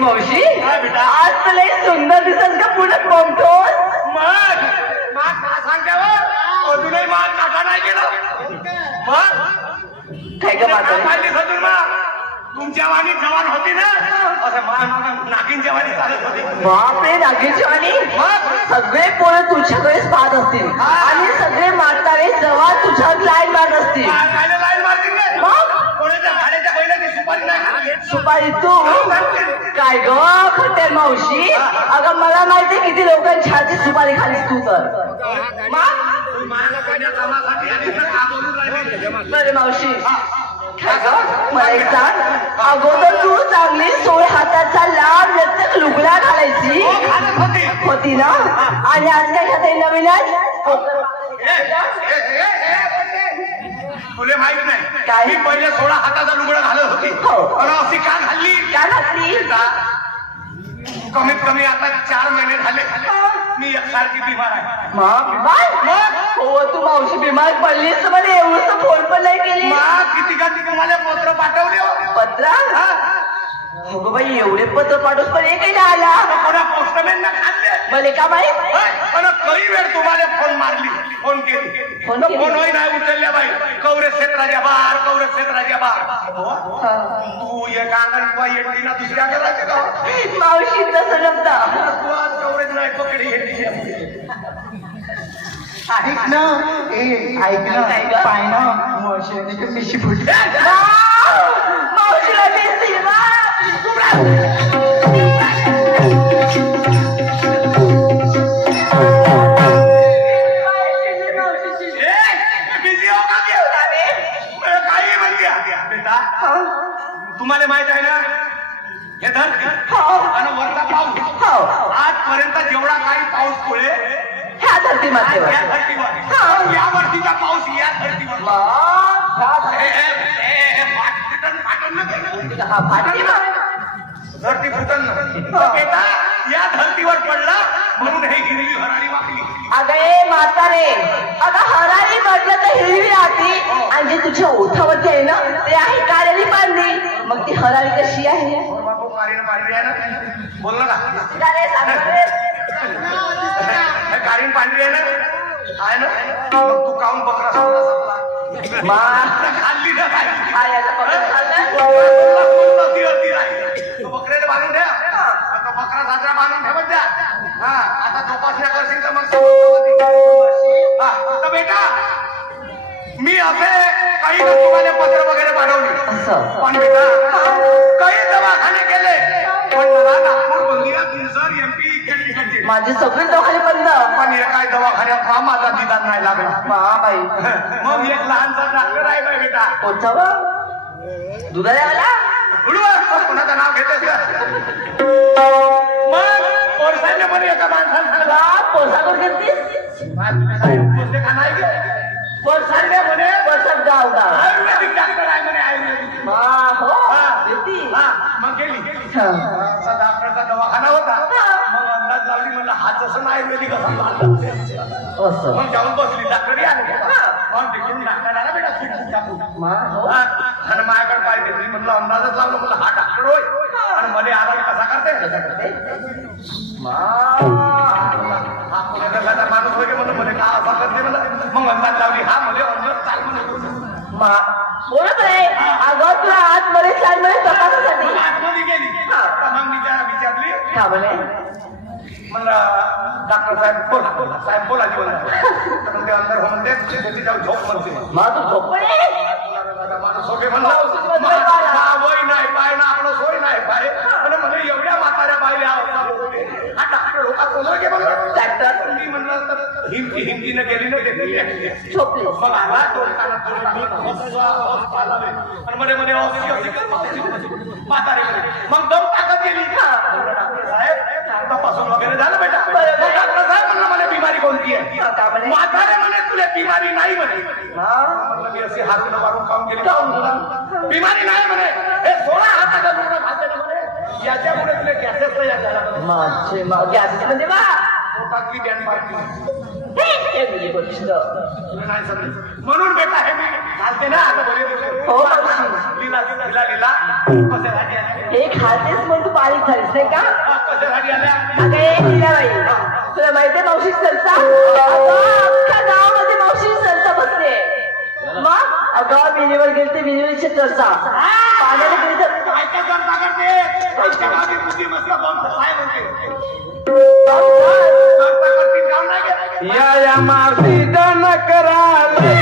मावशी आज तुला सुंदर दिसत का पुण्यात बघतोस मग सांगल्यावर अजूनही मान काटा नाही गेलं मग काय ग तुमच्या वाणी जवान होती ना असं नागिन जवानी चालत होती बापरे नागिनची वाणी सगळे पोरं तुझ्याकडेच पाहत असतील आणि सगळे म्हातारे जवळ तुझ्यावर लाईन मारत असतील लाईन मारतील मग कोणाच्या भाड्याच्या बैलाची सुपारी नाही सुपारी तू काय ग खट्यार मावशी अगं मला माहितीये किती लोकांची हाती सुपारी खालीस तू तर बरे मावशी मला एक सांग अगोदर तू चांगली 16 हाताचा लांब लचक लुगडा घालायची होती ना आणि आज काय खाते नवीनच तुला माहित नाही काय मी पहिले 16 हाताचा लुगडा घालत होती पण अशी का घालली कमीत कमी आता 4 महिने झाले मी एकसारखी बिमार आहे तू मावशी बिमार पडलीस मला एवढं फोन पण नाही केली किती का मला पत्र पाठवले पत्र अगं बाई एवढे पत्र पाठवून पण एकही नाही आला कोणा पोस्टमॅन ना खाल्ले मला का माहित कई वेळ तुम्हाला फोन मारली फोन केली फोन होई नाही उचलल्या बाई कवरेज क्षेत्राच्या बाहेर कवरेज क्षेत्राच्या बाहेर तू एक अंगण येते ना दुसऱ्या घराचे का मावशी तसं नव्हता तू आज कवरेज नाही पकडी ऐक ना पाय ना मिशी फुटली मावशीला बेसी तुम्हाला माहित आहे ना हे धरती आणि वरचा पाऊस आजपर्यंत जेवढा काही पाऊस पडे ह्या धरती मातेवर या धरतीवर या वर्षीचा पाऊस या धरतीवर धरती फुटन बेटा या धरतीवर पडला म्हणून हे हिरवी हराळी वाकली अगं ए म्हातारे अगं हराळी म्हटलं तर हिरवी राहती आणि जे तुझ्या ओठावरती आहे ना ते आहे काळेली पांढरी मग ती हराळी कशी आहे बोल ना काळी पांढरी आहे ना आहे ना मग तू काऊन बकरा खाल्ली ना बकऱ्याला बांधून ठेव आता बकरा साजरा बांधून ठेवत द्या आता जोपासना करशील तर मग बेटा मी असे काही तुम्हाला पत्र वगैरे पाठवले पण बेटा काही दवाखाने केले पण मला नागपूर गोंदिया तुमसर MP इकडे माझे सगळे दवाखाने बंद पण एका दवाखान्यात माझा निदान नाही लागला बाई मग एक लहानसा डॉक्टर आहे बाई बेटा कोणचा दुधाला आला कोणाचं नाव घेतेस का मग पोरसाने म्हणे एका माणसाला पोरसाकडे घेतलीस पोरसाने म्हणे गाव आयुर्वेदिक डॉक्टर आहे म्हणे आयुर्वेदिक मग गेली डॉक्टरचा दवाखाना होता मग अंदाज लावली म्हणलं हाच असं आयुर्वेदिक असं मग जाऊन बसली डॉक्टर आले मग तिकडून डॉक्टर आला बेटा आणि माझ्याकडे पाय घेतली म्हटलं अंदाजच लावलं म्हणलं हा डॉक्टर होय आणि मध्ये आला कसा करते हा पुण्याचा माणूस होय म्हणलं मध्ये का असा करते म्हणलं मग अंदाज लावली हा मध्ये अंदाज चाल म्हणून बरोबर आहे अगं तुला आतमध्ये चाल मध्ये तपासासाठी आतमध्ये गेली मग विचारली का बोले म्हणलं डॉक्टर साहेब बोला साहेब बोला जीवन ते अंदर हो म्हणते त्याची जाऊन झोप म्हणते माझं झोप सोपे म्हणलं वय नाही पाय ना आपलं सोय नाही पाय म्हणे एवढ्या म्हाताऱ्या बायले हिमतीनं गेली ना ते झोपली. मग आला दोन कानात आणि म्हणे म्हणे म्हातारे मग दम टाकत गेली साहेब तपासून वगैरे झालं बेटा डॉक्टर साहेब म्हणलं मला बिमारी कोणती आहे म्हातारे म्हणे तुला बिमारी नाही म्हणे म्हणलं मी अशी हात वारून काम केली बिमारी नाही म्हणे हे 16 हाताचा रुग्ण घातले म्हणे याच्यामुळे तुला गॅसेस तयार झाला माझे गॅस म्हणजे वा पोटातली बॅन पाडली गोष्ट नाही समजलं म्हणून बेटा हे मी घालते ना आता बरे हो मावशी. लिला कशासाठी आल्या हे खातेच म्हणून तू बारीक झालीस नाही का कशासाठी आल्या अगं एक बाई तुला माहितीये मावशी सरसा अख्ख्या गावामध्ये मावशी सरसा बसते मग अगं विहिरीवर गेली ते विहिरीची चर्चा पाण्याला गेली तर काय काय करता करते पैसे गावी बुद्धी मस्त बॉम्ब काय म्हणते करता करतील काम नाही केलं या मावशी दन कराले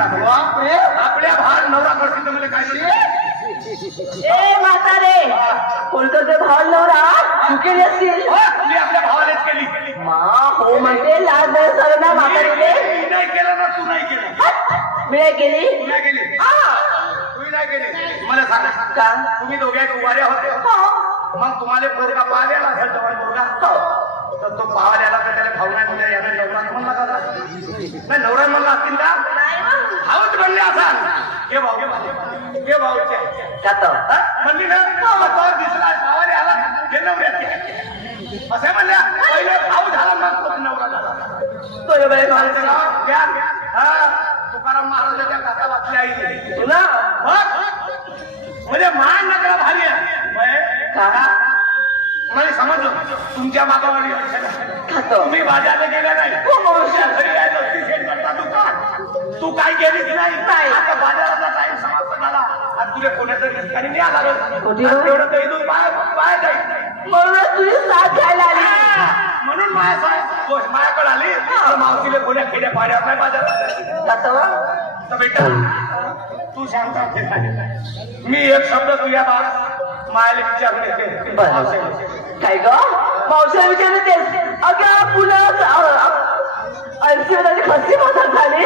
आपल्या भार नवरा करतील तर मला काय ए म्हातारे कोणतं ते भाव नवरा तू केली असतील मी आपल्या भावानेच केली मा हो म्हणते लाज नाही सर ना म्हातारीने मी नाही केलं ना तू नाही केलं मी नाही केली तू नाही केली तू नाही केली मला सांगा का तुम्ही दोघे कुवाऱ्या होते मग तुम्हाला पोरगा पाहायला असेल जवळ पोरगा तर तो पाहायला तर त्याला भाऊ नाही म्हणजे याला नवरा म्हणला का नाही नवरा म्हणला असतील का भाऊच म्हणले असाल हे भाऊ हे भाऊ म्हणली ना भाऊ दिसला भावाने आला हे नवऱ्याचे असं म्हणल्या पहिले भाऊ झाला मग तो नवरा झाला बरोबर आहे महाराजाचं मावशी. नाव घ्या. तुकाराम महाराजाच्या काका वाचल्या आई तुला म्हणजे मान नकरा भारी आहे का? मला समजलं तुमच्या मागावाली खातो तुम्ही बाजारला गेल्या नाही हो, मावशी. तुमच्या घरी आहे लस्सी सेट करता तू काय गेलीच नाही नाही. आता बाजाराचा टाइम समाप्त झाला आणि तुझ्या कोणाच्या ठिकाणी नाही आला कुठे? तेवढं काही दूर बाहेर जाईल म्हणून तुझी साथ घ्यायला आली म्हणून माझ्याकडे आली तर मावशीला कोण्या खेड्या पाड्या नाही बाजारात खातो तर बेटा तू शांत मी एक शब्द तुझ्या मायाला विचारून येते काय ग मावशीला विचारलं तेच अगं पुन्हा 80 वर्षाची खस्ती मदत झाली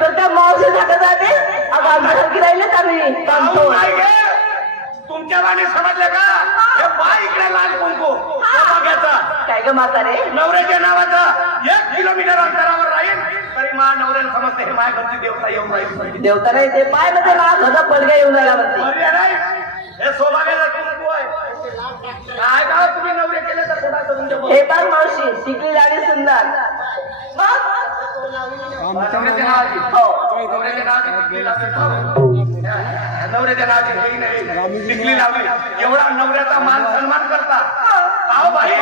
तर त्या मावशी जागा जाते अगं आमच्यासारखी राहिले आम्ही भाऊ नाही गे. तुमच्या वाणी समजले का हे पाय इकडे लाल कुंकू बघायचा काय ग म्हातारे नवऱ्याच्या नावाचा 1 किलोमीटर अंतरावर राहील तरी मा नवऱ्याला समजते हे माझ्या घरची देवता येऊन राहील देवता नाही ते पाय मध्ये मला घरा पडगा येऊन राहिला म्हणते बरे नाही हे सौभाग्याचा कुंकू आहे काय का तुम्ही नवरे केले तर कोणाचं तुमच्या हे पण मावशी शिकली लागली सुंदर मग नवऱ्याच्या नावाची नवऱ्याच्या नावाची टिकली लावली नवऱ्याच्या नावाची टिकली लावली एवढा नवऱ्याचा मान सन्मान करता भाई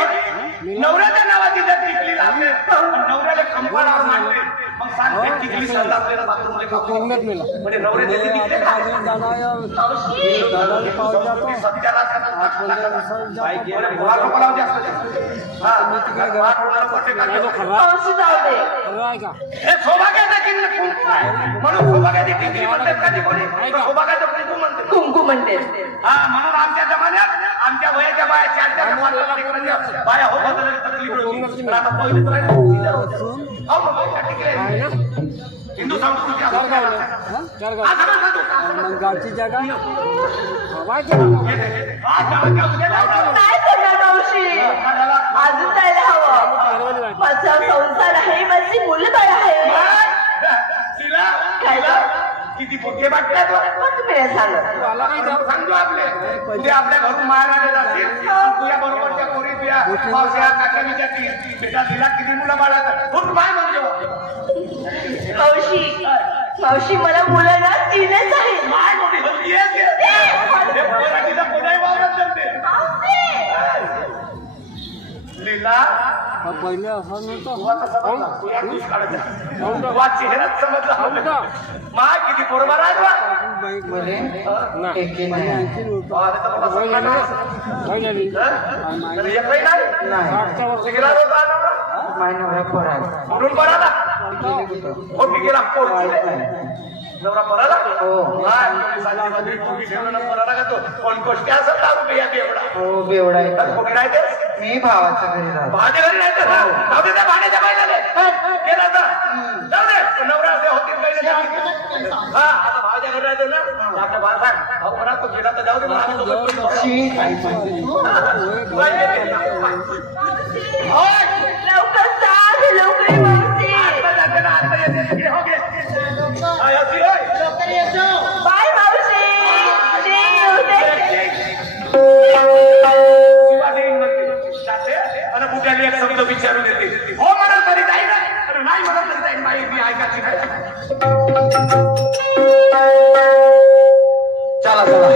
नवऱ्याच्या नावाची जर टिकली लावले नवऱ्याला कंपाळावर मानले मग सांग भेट टिकली सरला आपल्याला बाथरूमला म्हणजे नवरे देते तिकडे सत्याला मावशी जाऊ दे. हे सौभाग्याचं चिन्ह कुंकू आहे म्हणून सौभाग्याची टिकली म्हणतात का ती कोणी सौभाग्याचं कुंकू म्हणते कुंकू म्हणते. हा म्हणून आमच्या जमान्यात आमच्या वयाच्या बाया 4-4 लेकरांच्या बाया होतात तकलीफ होती पण आता पहिले तर हिंदू संस्कृती गावची जागा काय करणार मावशी? अजून जायला हवं. माझा संसार आहे, माझी मुलंबाळ आहे. किती पोटे वाटतात मग तुम्ही हे सांगा. सांगतो आपले तुझ्या आपल्या घरून मारायला जातील तुझ्या बरोबरच्या पोरी तुझ्या मावश्या काकाच्या बेटा तिला किती मुलं बाळात खूप काय म्हणतो मावशी मावशी मला मुलं ना 3च आहेत. काय मोठी होती कोणाही वावरत जमते लीला पहिले असं नव्हतं चेहराच समजला मा किती पोरबा राजवा म्हणून बराला खोटी गेला नवरा पराला पराला का तो कोण गोष्टी असं दारू पेया बेवडा हो बेवडा आहे. कोणी राहते मी भावाच्या घरी राहतो. भाड्या घरी राहते ना जाऊ दे त्या भाड्याच्या बाईला गेला तर जाऊ दे नवरा असे होतील काही हा आता भावाच्या घरी राहतो ना आपल्या भाव सांग भाऊ म्हणा तो गेला तर जाऊ दे म्हणा लवकर सांग लवकर मावशी. बाय मावशी. आणि बुद्याला एक शब्द विचारू देते हो म्हणा तरी जाईल अरे नाही म्हणा तरी जाईल माई मी ऐकायची नाही चला चला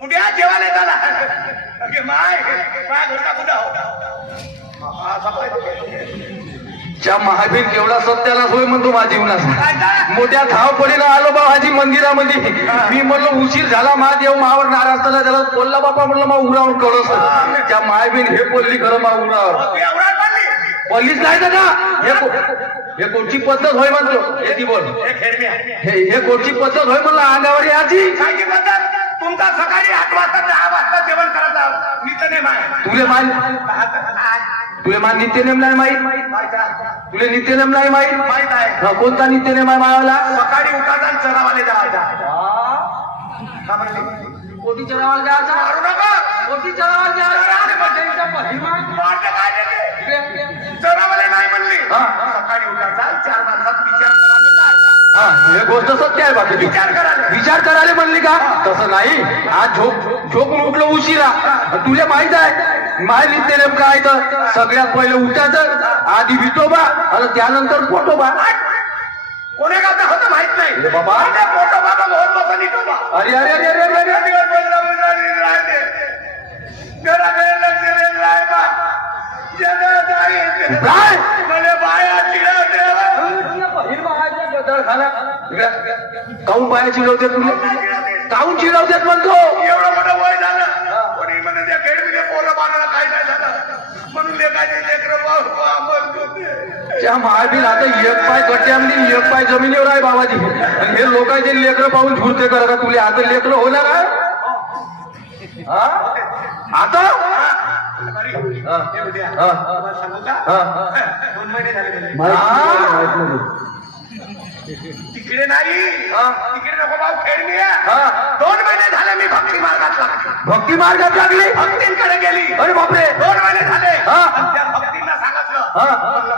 बुड्या जेवायला झाला माय काय घरचा बुडा ज्या महावीर केवढा सत्याला सोय म्हणतो माझ्या जीवनात काय मोठ्या धावपडीला आलो बाबाजी मंदिरामध्ये मी म्हणलो उशीर झाला महादेव मावर नाराज झाला त्याला बोलला बापा म्हणलं मा उरावर कळस त्या महावीर हे बोलली खरं मा उरावर पल्लीच नाही ना हे कोणची पद्धत होय म्हणतो हे ती बोल हे कोणची पद्धत होय म्हणलं अंगावर याची काय पद्धत तुमचा सकाळी 8 वाजता 10 वाजता जेवण करायचं नित्यनेम आहे तुले मा नित्यनेम नाही माहीत तुले नित्यनेम नाही माहीत माहित आहे कोणता नित्यनेम आहे मायाला सकाळी उठायचा आणि चरावाले जायचा कोटी चरावाला जायचा मारू नका कोटी चरावाला जायचा चरावाले नाही म्हणले सकाळी उठायचा 4 वाजता विचार करायला जायचा हा हे गोष्ट सत्य आहे बाकी विचार करायला म्हणली का तसं नाही आज झोपून उठलो उशिरा तुला माहित आहे माय नित्यनेम काय तर सगळ्यात पहिले उठायचं आधी विठोबा आणि त्यानंतर पोटोबा कोण्या गावचा होतं माहित नाही बाबा पोटो बाबा बहुत बसा निघोबा अरे अरे अरे अरे अरे काय काऊन पाया चिडवते तुला काऊन चिडवतात म्हणतो एवढं मोठं वय झालं कोणी म्हणत या खेळीमध्ये पोरं बाळाला काय नाही झालं म्हणून लेखाचे लेकरं त्या महाबीर आता एक पाय गट्ट्यामध्ये एक पाय जमिनीवर आहे बाबाजी आणि हे लोकांचे लेकरं पाहून झुरते करा का तुला आता लेकरं होणार आहे आता 2 महिने झाले तिकडे नाही तिकडे नको भाऊ खेळणी 2 महिने झाले मी भक्ती मार्गात लागली भक्ती मार्गात लागली भक्तींकडे गेली अरे बापरे 2 महिने झाले त्या भक्तींना सांगितलं म्हणलं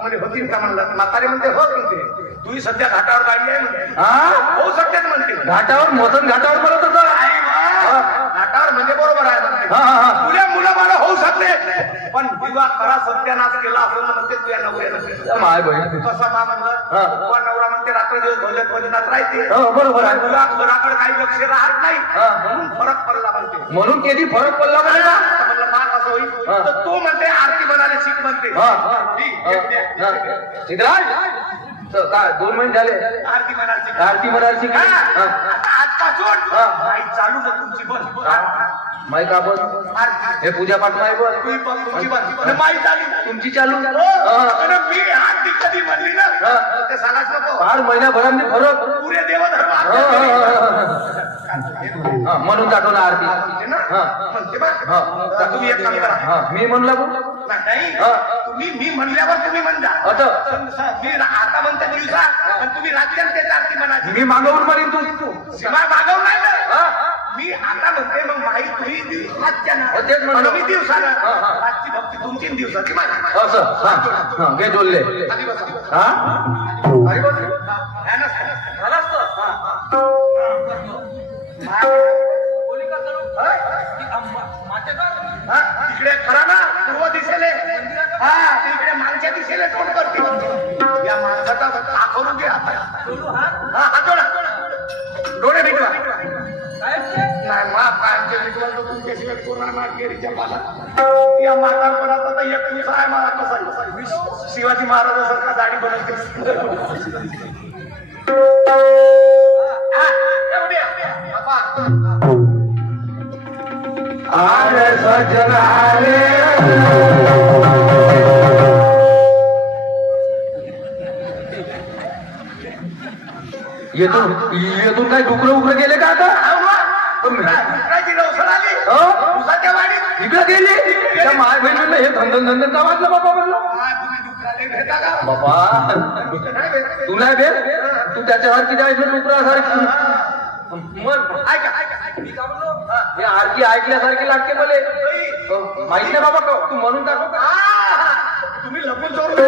म्हणजे होती का म्हणलं म्हातारे म्हणते हो म्हणते तुम्ही सध्या घाटावर गाडी आहे म्हणते हो सध्याच म्हणते घाटावर मोसन घाटावर बोलत होता आई वा, घाटावर म्हणजे बरोबर आहे म्हणते तुझ्या मुलं मला होऊ शकते पण विवाह खरा सत्यानाश केला असं म्हणते तुझ्या नवऱ्यानं माय बहीण कसा मा म्हणलं तुझा नवरा म्हणते रात्र दिवस भजत भजनात राहते बरोबर आहे तुला घराकडे काही लक्ष राहत नाही म्हणून फरक पडला म्हणते म्हणून किती फरक पडला म्हणे ना म्हणलं मा कसं होईल तर तू म्हणते आरती म्हणाले शिक म्हणते सिद्धराज काय 2 महिने झाले आरती म्हणाले शिक आरती म्हणाल शिकली आजपासून काही चालू ना तुमची बस माई का बस हे पूजा पाठ नाही बस तुमची बस माहीत झाली तुमची चालू आणि मी आरती कधी म्हणली ना ते सांगाच नको 4 महिन्याभरांनी फरक पुरे देवधर्म म्हणून दाखवला आरती म्हणते बा तुम्ही एक काम करा मी म्हणला नाही मी म्हणल्यावर तुम्ही म्हणता मी आता म्हणते दिवसा पण तुम्ही रात्री तेच आरती म्हणायची मी मागवून म्हणेन तू सीमा मागवून नाही ना मी आता म्हणते मग माहीत तुम्ही आजच्या ना मी दिवसाला रातची भक्ती 2-3 दिवसाची माझी असं घे जोडले तिकडे खरा ना पूर्व दिशेले तिकडे माणच्या दिशेले तोंड करते या माणसाचा हा करून घे डोळे भेटवा नाही मा कायमचे भेटवा तर तुमच्याशिवाय कोणा मागेरीच्या पाला या म्हातारपणात आता एक दिवस आहे मला कसा शिवाजी महाराजासारखा दाढी बनवते येथून काय डुकरं उकरं गेले का आता इकडे गेले त्या माय बहीण म्हणलं हे धंदन का वाटलं बाबा म्हणलं बाबा तू नाही भेट तू त्याच्यासारखी जायचं डुकरासारखी मी आरती ऐकल्यासारखी लागते मले माहिती नाही बाबा तू म्हणून टाकू का तुम्ही लपून चोरून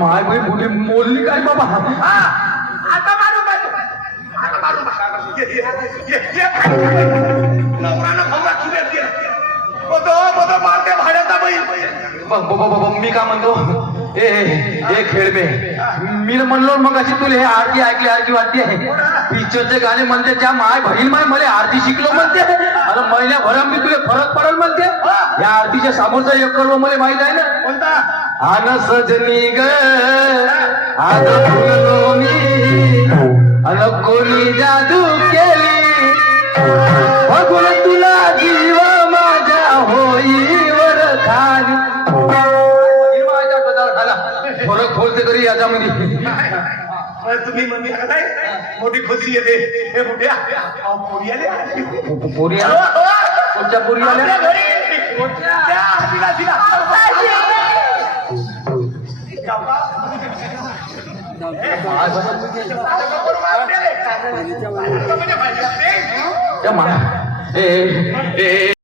माय भाई बुढी मोडली काय बाबा आता मारू नवरानं खवरा तुझ्या बदो मारते भाड्याचा बैल मी का म्हणतो ए खेळबे मी म्हणलो मग अशी तुला हे आरती ऐकली वाटते पिक्चरचे गाणे म्हणते त्या माय बहीण माय मला आरती शिकलो म्हणते आणि महिन्याभरात मी तुला फरक पडेल म्हणते या आरतीच्या समोरचा एक कर्व मला माहित आहे ना कोणता आन सजनी ग आज फुललो मी अन कोणी जादू केली बघून तुला जीव माझ्या होईवर खाली माझ्या बदल झाला फरक खोलते तरी याच्यामध्ये ती म्हणजे काय मोठी खुशी येते हे बुड्या पोरी आले पोरी हो, आल्या? हो. कोणत्या पोरी आल्या? आपल्या घरी त्या आदिवासीला. जाऊका? बरोबर आपल्याला. म्हणजे पाहिजे. त्या मा- ए, ए, ए,